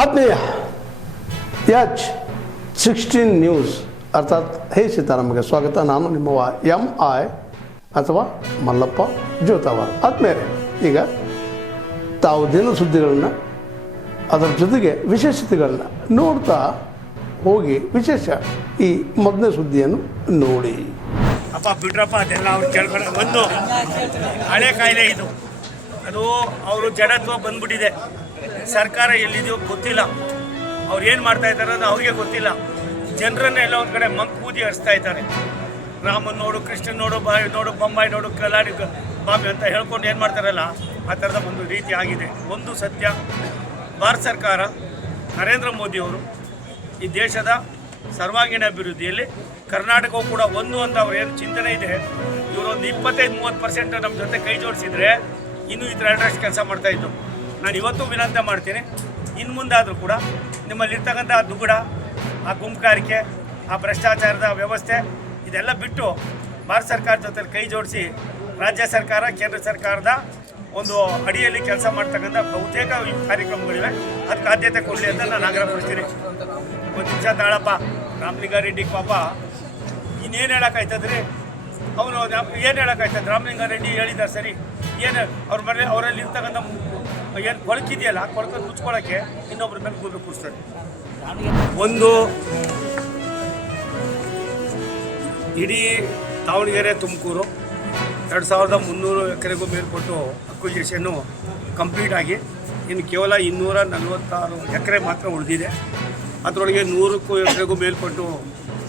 ಆತ್ಮೀಯ H16 news ಅರ್ಥಾತ್ ಹೇ ಸೀತಾರಾಮಗೆ ಸ್ವಾಗತ. ನಾನು ನಿಮ್ಮವ MI ಅಥವಾ ಮಲ್ಲಪ್ಪ ಜೋತಾವಾರ್. ಆದ್ಮೇಲೆ ಈಗ ತಾವು ದಿನ ಸುದ್ದಿಗಳನ್ನು ಅದರ ಜೊತೆಗೆ ವಿಶೇಷತೆಗಳನ್ನ ನೋಡ್ತಾ ಹೋಗಿ ವಿಶೇಷ ಈ ಮೊದಲನೇ ಸುದ್ದಿಯನ್ನು ನೋಡಿ. ಅಪ್ಪ ಬಿಡ್ರಪ್ಪ, ಅದೆಲ್ಲ ಅವ್ರು ಕೇಳ್ಕೊಂಡು ಒಂದು ಹಳೆ ಕಾಯಿಲೆ ಇದು. ಅದು ಅವರು ಜಡತ್ವ ಬಂದ್ಬಿಟ್ಟಿದೆ. ಸರ್ಕಾರ ಎಲ್ಲಿದೆಯೋ ಗೊತ್ತಿಲ್ಲ, ಅವ್ರು ಏನು ಮಾಡ್ತಾ ಇದ್ದಾರೆ ಅದು ಅವ್ರಿಗೆ ಗೊತ್ತಿಲ್ಲ. ಜನರನ್ನೆಲ್ಲ ಒಂದು ಕಡೆ ಮಂಕೂದಿ ಹರಿಸ್ತಾ ಇದ್ದಾರೆ. ರಾಮನ್ ನೋಡು, ಕೃಷ್ಣನ್ ನೋಡು, ನೋಡು ಬೊಂಬಾಯಿ ನೋಡು, ಕಲಾಡಿ ಬಾಂಬೆ ಅಂತ ಹೇಳ್ಕೊಂಡು ಏನು ಮಾಡ್ತಾರಲ್ಲ, ಆ ಥರದ ಒಂದು ರೀತಿ ಆಗಿದೆ. ಒಂದು ಸತ್ಯ, ಭಾರತ ಸರ್ಕಾರ ನರೇಂದ್ರ ಮೋದಿಯವರು ಈ ದೇಶದ ಸರ್ವಾಂಗೀಣ ಅಭಿವೃದ್ಧಿಯಲ್ಲಿ ಕರ್ನಾಟಕವು ಕೂಡ ಒಂದು ಅಂತ ಅವ್ರು ಏನು ಚಿಂತನೆ ಇದೆ. ಇವರೊಂದು 25-30% ನಮ್ಮ ಜೊತೆ ಕೈ ಜೋಡಿಸಿದರೆ ಇನ್ನೂ ಈ ಥರ ಎರಡರಷ್ಟು ಕೆಲಸ ಮಾಡ್ತಾಯಿದ್ದು. ನಾನು ಇವತ್ತು ವಿನಂತಿ ಮಾಡ್ತೀನಿ, ಇನ್ನು ಮುಂದಾದರೂ ಕೂಡ ನಿಮ್ಮಲ್ಲಿರ್ತಕ್ಕಂಥ ದುಗುಡ, ಆ ಗುಂಪುಗಾರಿಕೆ, ಆ ಭ್ರಷ್ಟಾಚಾರದ ವ್ಯವಸ್ಥೆ ಇದೆಲ್ಲ ಬಿಟ್ಟು ಭಾರತ ಸರ್ಕಾರದ ಜೊತೆ ಕೈ ಜೋಡಿಸಿ ರಾಜ್ಯ ಸರ್ಕಾರ ಕೇಂದ್ರ ಸರ್ಕಾರದ ಒಂದು ಅಡಿಯಲ್ಲಿ ಕೆಲಸ ಮಾಡ್ತಕ್ಕಂಥ ಬಹುತೇಕ ಕಾರ್ಯಕ್ರಮಗಳಿವೆ. ಅದಕ್ಕೆ ಆದ್ಯತೆ ಕೊಡಲಿ ಅಂತ ನಾನು ಆಗ್ರಹಪಡಿಸ್ತೀನಿ. ಒಂದು ನಿಮಿಷ ತಾಳಪ್ಪ, ರಾಮಲಿಂಗಾರೆಡ್ಡಿ ಪಾಪ ಇನ್ನೇನು ಹೇಳೋಕ್ಕಾಯ್ತದ್ರಿ? ಅವನು ಏನು ಹೇಳೋಕ್ಕಾಯ್ತದೆ? ರಾಮಲಿಂಗಾರೆಡ್ಡಿ ಹೇಳಿದ್ದಾರೆ ಸರಿ, ಏನು ಅವ್ರ ಮನೆ ಅವರಲ್ಲಿ ಇರ್ತಕ್ಕಂಥ ಏನು ಕೊಳಕಿದೆಯಲ್ಲ, ಕೊಳಕನ್ನು ಮುಚ್ಕೊಳ್ಳೋಕ್ಕೆ ಇನ್ನೊಬ್ಬರ ಮೇಲೆ ಕೂದಲು ಕೂರಿಸ್ತಾರೆ. ಒಂದು ಇಡೀ ದಾವಣಗೆರೆ ತುಮಕೂರು 2300 ಎಕರೆಗೂ ಮೇಲ್ಪಟ್ಟು ಅಕ್ವಿಜೇಷನ್ನು ಕಂಪ್ಲೀಟ್ ಆಗಿ ಇನ್ನು ಕೇವಲ 246 ಎಕರೆ ಮಾತ್ರ ಉಳಿದಿದೆ. ಅದರೊಳಗೆ 100 ಎಕರೆಗೂ ಮೇಲ್ಪಟ್ಟು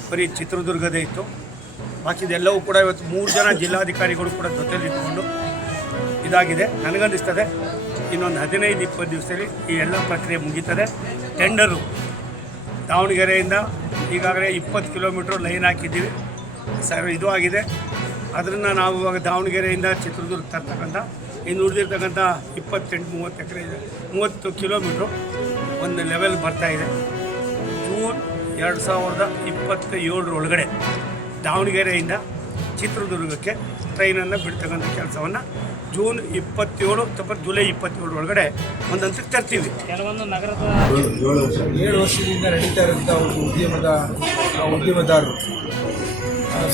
ಬರೀ ಚಿತ್ರದುರ್ಗದೇ ಇತ್ತು. ಬಾಕಿದೆಲ್ಲವೂ ಕೂಡ ಇವತ್ತು 3 ಜನ ಜಿಲ್ಲಾಧಿಕಾರಿಗಳು ಕೂಡ ಜೊತೆಲಿ ಇಟ್ಕೊಂಡು ಇದಾಗಿದೆ. ನನಗನ್ನಿಸ್ತದೆ ಇನ್ನೊಂದು 15-20 ದಿವಸದಲ್ಲಿ ಈ ಎಲ್ಲ ಪ್ರಕ್ರಿಯೆ ಮುಗೀತದೆ. ಟೆಂಡರು ದಾವಣಗೆರೆಯಿಂದ ಈಗಾಗಲೇ 20 ಕಿಲೋಮೀಟ್ರ್ ಲೈನ್ ಹಾಕಿದ್ದೀವಿ ಸರ್, ಇದು ಆಗಿದೆ. ಅದನ್ನು ನಾವು ಇವಾಗ ದಾವಣಗೆರೆಯಿಂದ ಚಿತ್ರದುರ್ಗ ತರ್ತಕ್ಕಂಥ ಇನ್ನು ಉಳಿದಿರ್ತಕ್ಕಂಥ 28-30 ಎಕರೆ ಇದೆ, 30 ಕಿಲೋಮೀಟ್ರು ಒಂದು ಲೆವೆಲ್ ಬರ್ತಾಯಿದೆ. ಜೂನ್ 2027 ಒಳಗಡೆ ದಾವಣಗೆರೆಯಿಂದ ಚಿತ್ರದುರ್ಗಕ್ಕೆ ಟ್ರೈನನ್ನು ಬಿಡ್ತಕ್ಕಂಥ ಕೆಲಸವನ್ನು ಜೂನ್ 27 ಅಥವಾ ಜುಲೈ 27 ಒಳಗಡೆ ಒಂದು ಹಂತಕ್ಕೆ ತರ್ತೀವಿ. ಕೆಲವೊಂದು ನಗರದ 7 ವರ್ಷದಿಂದ ನಡೀತಾ ಇರೋಂಥ ಒಂದು ಉದ್ಯಮದಾರರು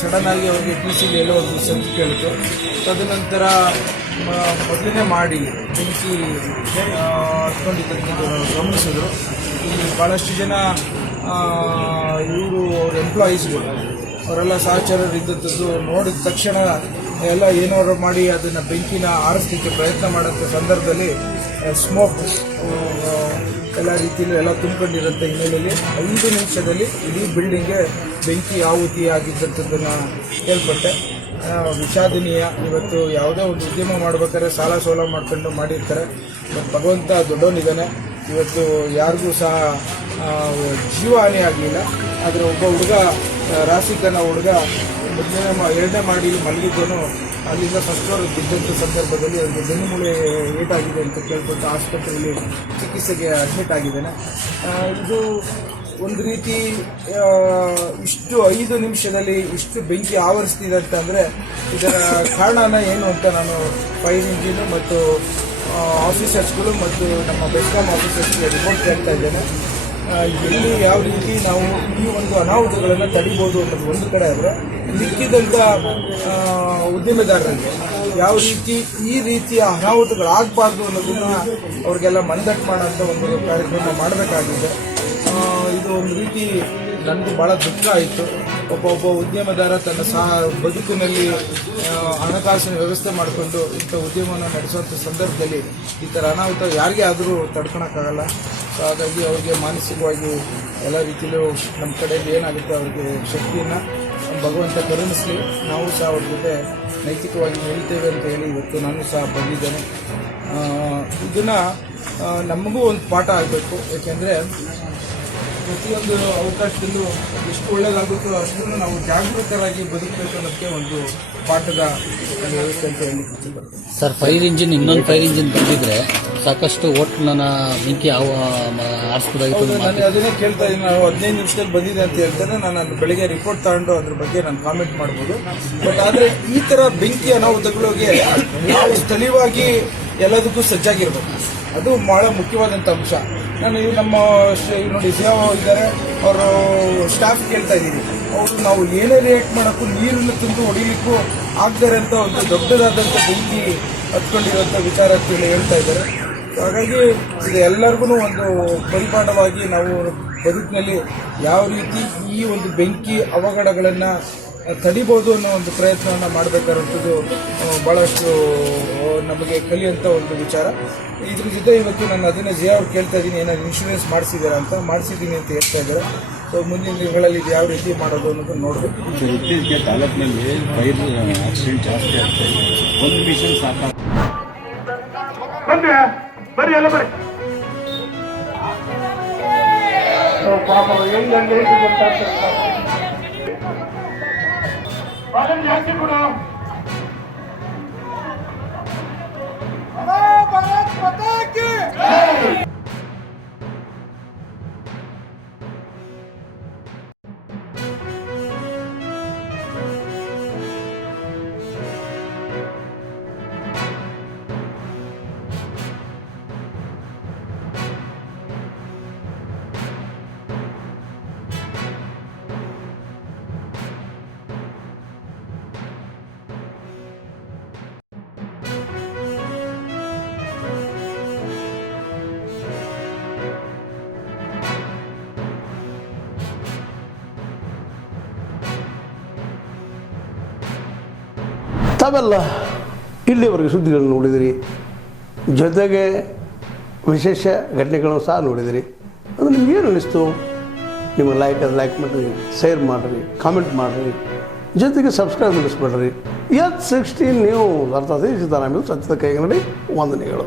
ಸಡನ್ನಾಗಿ ಅವರಿಗೆ PCಗೆ ಎಲ್ಲೋ ಒಂದು ಸಂಖ್ಯೆ ಕೇಳಿತು. ತದನಂತರ ಮೊದಲನೇ ಮಾಡಿ ಬೆಂಕಿ ಹತ್ಕೊಂಡಿದ್ದನ್ನು ಗಮನಿಸಿದ್ರು. ಇಲ್ಲಿ ಭಾಳಷ್ಟು ಜನ ಇವರು ಅವ್ರ ಎಂಪ್ಲಾಯೀಸ್ಗಳು ಅವರೆಲ್ಲ ಸಹಚರರು ಇದ್ದಂಥದ್ದು ನೋಡಿದ ತಕ್ಷಣ ಎಲ್ಲ ಏನಾದ್ರು ಮಾಡಿ ಅದನ್ನು ಬೆಂಕಿನ ಆರಿಸಲಿಕ್ಕೆ ಪ್ರಯತ್ನ ಮಾಡೋಂಥ ಸಂದರ್ಭದಲ್ಲಿ ಸ್ಮೋಕ್ ಎಲ್ಲ ರೀತಿಯಲ್ಲೂ ಎಲ್ಲ ತುಂಬಿಕೊಂಡಿರೋಂಥ ಹಿನ್ನೆಲೆಯಲ್ಲಿ 5 ನಿಮಿಷದಲ್ಲಿ ಇಡೀ ಬಿಲ್ಡಿಂಗ್ಗೆ ಬೆಂಕಿ ಆಹುತಿ ಆಗಿದ್ದಂಥದ್ದನ್ನು ಕೇಳ್ಪಟ್ಟೆ. ವಿಷಾದನೀಯ. ಇವತ್ತು ಯಾವುದೇ ಒಂದು ಉದ್ಯಮ ಮಾಡ್ಬೇಕಾದ್ರೆ ಸಾಲ ಸೋಲ ಮಾಡ್ಕೊಂಡು ಮಾಡಿರ್ತಾರೆ. ಮತ್ತು ಭಗವಂತ ದೊಡ್ಡವನಿದ್ದಾನೆ. ಇವತ್ತು ಯಾರಿಗೂ ಸಹ ಜೀವಹಾನಿ ಆಗಲಿಲ್ಲ. ಆದರೆ ಒಬ್ಬ ಹುಡುಗ ರಾಸಿಕನ ಹುಡುಗ ಎರಡನೇ ಮಾಡಿ ಮಲಗಿದ್ದನು ಅಲ್ಲಿಂದ ಫಸ್ಟ್ ಫ್ಲೋರ್ ಬಿದ್ದಂಥ ಸಂದರ್ಭದಲ್ಲಿ ಅವರಿಗೆ ಬೆನ್ನುಮೂಳೆ ಏಟಾಗಿದೆ ಅಂತ ಕೇಳ್ಬಿಟ್ಟು ಆಸ್ಪತ್ರೆಯಲ್ಲಿ ಚಿಕಿತ್ಸೆಗೆ ಅಡ್ಮಿಟ್ ಆಗಿದ್ದಾನೆ. ಇದು ಒಂದು ರೀತಿ ಇಷ್ಟು 5 ನಿಮಿಷದಲ್ಲಿ ಇಷ್ಟು ಬೆಂಕಿ ಆವರಿಸ್ತಿದೆ ಅಂತಂದರೆ ಇದರ ಕಾರಣನ ಏನು ಅಂತ ನಾನು ಫೈರ್ ಇಂಜಿನು ಮತ್ತು ಆಫೀಸರ್ಸ್ಗಳು ಮತ್ತು ನಮ್ಮ ಬೆಸ್ಕಾಂ ಆಫೀಸರ್ಸ್ಗೆ ರಿಪೋರ್ಟ್ ಕೇಳ್ತಾ ಇದ್ದೇನೆ. ಎಲ್ಲಿ ಯಾವ ರೀತಿ ನಾವು ಈ ಒಂದು ಅನಾಹುತಗಳನ್ನು ತಡಿಬೋದು ಅನ್ನೋದು ಒಂದು ಕಡೆ ಆದರೆ, ಮಿಕ್ಕಿದಂಥ ಉದ್ಯಮೆದಾರರಿಗೆ ಯಾವ ರೀತಿ ಈ ರೀತಿಯ ಅನಾಹುತಗಳಾಗಬಾರ್ದು ಅನ್ನೋದನ್ನು ಅವ್ರಿಗೆಲ್ಲ ಮನದಟ್ಟು ಮಾಡೋಂಥ ಒಂದು ಕಾರ್ಯಕ್ರಮ ಮಾಡಬೇಕಾಗಿದೆ. ಇದು ಒಂದು ರೀತಿ ನನಗೂ ಭಾಳ ದುಃಖ ಆಯಿತು. ಒಬ್ಬ ಉದ್ಯಮದಾರ ತನ್ನ ಬದುಕಿನಲ್ಲಿ ಹಣಕಾಸಿನ ವ್ಯವಸ್ಥೆ ಮಾಡಿಕೊಂಡು ಇಂಥ ಉದ್ಯಮವನ್ನು ನಡೆಸುವಂಥ ಸಂದರ್ಭದಲ್ಲಿ ಈ ಥರ ಅನಾಹುತ ಯಾರಿಗೇ ಆದರೂ ತಡ್ಕೊಳಕ್ಕಾಗಲ್ಲ. ಸೊ ಹಾಗಾಗಿ ಅವ್ರಿಗೆ ಮಾನಸಿಕವಾಗಿ ಎಲ್ಲ ರೀತಿಯಲ್ಲೂ ನಮ್ಮ ಕಡೆಯಲ್ಲಿ ಏನಾಗುತ್ತೆ ಅವ್ರಿಗೆ ಶಕ್ತಿಯನ್ನು ಭಗವಂತ ಕರುಣಿಸಲಿ. ನಾವು ಸಹ ಅವ್ರ ಜೊತೆ ನೈತಿಕವಾಗಿ ನಿಲ್ತೇವೆ ಅಂತ ಹೇಳಿ ಇವತ್ತು ನಾನು ಸಹ ಬಂದಿದ್ದೇನೆ. ಇದನ್ನು ನಮಗೂ ಒಂದು ಪಾಠ ಆಗಬೇಕು. ಏಕೆಂದರೆ ಪ್ರತಿಯೊಂದು ಅವಕಾಶದಲ್ಲೂ ಎಷ್ಟು ಒಳ್ಳೆಯದಾಗುತ್ತೋ ಅಷ್ಟನ್ನು ನಾವು ಜಾಗೃತರಾಗಿ ಬದುಕಬೇಕು ಅನ್ನೋದಕ್ಕೆ ಒಂದು ಪಾಠದ ವ್ಯವಸ್ಥೆ ಅಂತ ಹೇಳಿ ಇಷ್ಟಪಡ್ತೀನಿ. ಸರ್, ಫೈರ್ ಇಂಜಿನ್ ಇನ್ನೊಂದು ಫೈರ್ ಇಂಜಿನ್ ಬಂದಿದ್ರೆ ಸಾಕಷ್ಟು ಹೋಟ್ಲನ್ನ ಬೆಂಕಿ ಆರಿಸ್ಬೋದಾಗಿತ್ತು. ನಾನು ಅದನ್ನೇ ಕೇಳ್ತಾ ಇದ್ದೀನಿ. ನಾವು 15 ನಿಮಿಷದಲ್ಲಿ ಬಂದಿದೆ ಅಂತ ಹೇಳ್ತೇನೆ. ನಾನು ಅದು ಬೆಳಗ್ಗೆ ರಿಪೋರ್ಟ್ ತಗೊಂಡು ಅದ್ರ ಬಗ್ಗೆ ನಾನು ಕಾಮೆಂಟ್ ಮಾಡ್ಬೋದು. ಬಟ್ ಆದರೆ ಈ ಥರ ಬೆಂಕಿ ಅನಾಹುತಗಳಿಗೆ ನಾವು ಸ್ಥಳೀಯವಾಗಿ ಎಲ್ಲದಕ್ಕೂ ಸಜ್ಜಾಗಿರ್ಬೇಕು. ಅದು ಬಹಳ ಮುಖ್ಯವಾದಂಥ ಅಂಶ. ನಾನು ನಮ್ಮ ನೋಡಿ ಸೇವಾ ಇದ್ದಾರೆ ಅವರು ಸ್ಟಾಫ್ ಕೇಳ್ತಾ ಇದ್ದೀನಿ, ಅವರು ನಾವು ಏನೇ ರಿಯಾಕ್ಟ್ ಮಾಡೋಕ್ಕೂ ನೀರನ್ನು ತಂದು ಹೊಡಿಲಿಕ್ಕೂ ಆಗ್ತಾರೆ ಅಂತ ಒಂದು ದೊಡ್ಡದಾದಂಥ ಬೆಂಕಿ ಹತ್ಕೊಂಡಿರುವಂಥ ವಿಚಾರ ಹೇಳ್ತಾ ಇದ್ದಾರೆ. ಹಾಗಾಗಿ ಇದು ಎಲ್ಲರಿಗೂ ಒಂದು ಪರಿಪಾಠವಾಗಿ ನಾವು ಬದುಕಿನಲ್ಲಿ ಯಾವ ರೀತಿ ಈ ಒಂದು ಬೆಂಕಿ ಅವಘಡಗಳನ್ನು ತಡಿಬೋದು ಅನ್ನೋ ಒಂದು ಪ್ರಯತ್ನವನ್ನು ಮಾಡಬೇಕಾದಂಥದ್ದು ಭಾಳಷ್ಟು ನಮಗೆ ಕಲಿಯುವಂಥ ಒಂದು ವಿಚಾರ. ಇದ್ರ ಜೊತೆ ಇವತ್ತು ನಾನು ಅದನ್ನು ಅವ್ರು ಕೇಳ್ತಾ ಇದ್ದೀನಿ, ಏನಾದ್ರು ಇನ್ಶೂರೆನ್ಸ್ ಮಾಡಿಸಿದ್ದೀರಾ ಅಂತ. ಮಾಡಿಸಿದ್ದೀನಿ ಅಂತ ಹೇಳ್ತಾ ಇದ್ದಾರೆ. ಸೊ ಮುಂದಿನ ದಿನಗಳಲ್ಲಿ ಇದು ಯಾವ ರೀತಿ ಮಾಡೋದು ಅನ್ನೋದನ್ನು ನೋಡಬೇಕು. ಇತ್ತೀಚೆಗೆ ತಾಲೂಕಿನಲ್ಲಿ ಫೈರ್ ಆಕ್ಸಿಡೆಂಟ್ ಜಾಸ್ತಿ ಆಗ್ತಾ ಇದೆ. ಒಂದು ಮಿಷನ್ ಸಾಕ ಬರ್ರಿ ಎಲ್ಲ ಬರ್ರಿ. ಪಾಪ ಹೆಂಗಂದ್ರೆ ಜಾಸ್ತಿ ಕೂಡ ತಾವೆಲ್ಲ ಇಲ್ಲಿವರೆಗೆ ಸುದ್ದಿಗಳನ್ನು ನೋಡಿದಿರಿ, ಜೊತೆಗೆ ವಿಶೇಷ ಘಟನೆಗಳನ್ನು ಸಹ ನೋಡಿದಿರಿ. ಅದು ನಿಮ್ಗೇನು ಅನ್ನಿಸ್ತು? ನಿಮಗೆ ಲೈಕ್ ಮಾಡಿರಿ, ಶೇರ್ ಮಾಡಿರಿ, ಕಾಮೆಂಟ್ ಮಾಡಿರಿ, ಜೊತೆಗೆ ಸಬ್ಸ್ಕ್ರೈಬ್ ಮಾಡಿಸ್ಬೇಡ್ರಿ. H16 ನ್ಯೂಸ್ ಅರ್ಥಾತ್ ಸಿದ್ದರಾಮಯ್ಯ ಸತ್ಯದ ಕೈಗನ್ನಡಿ ವಂದನೆಗಳು.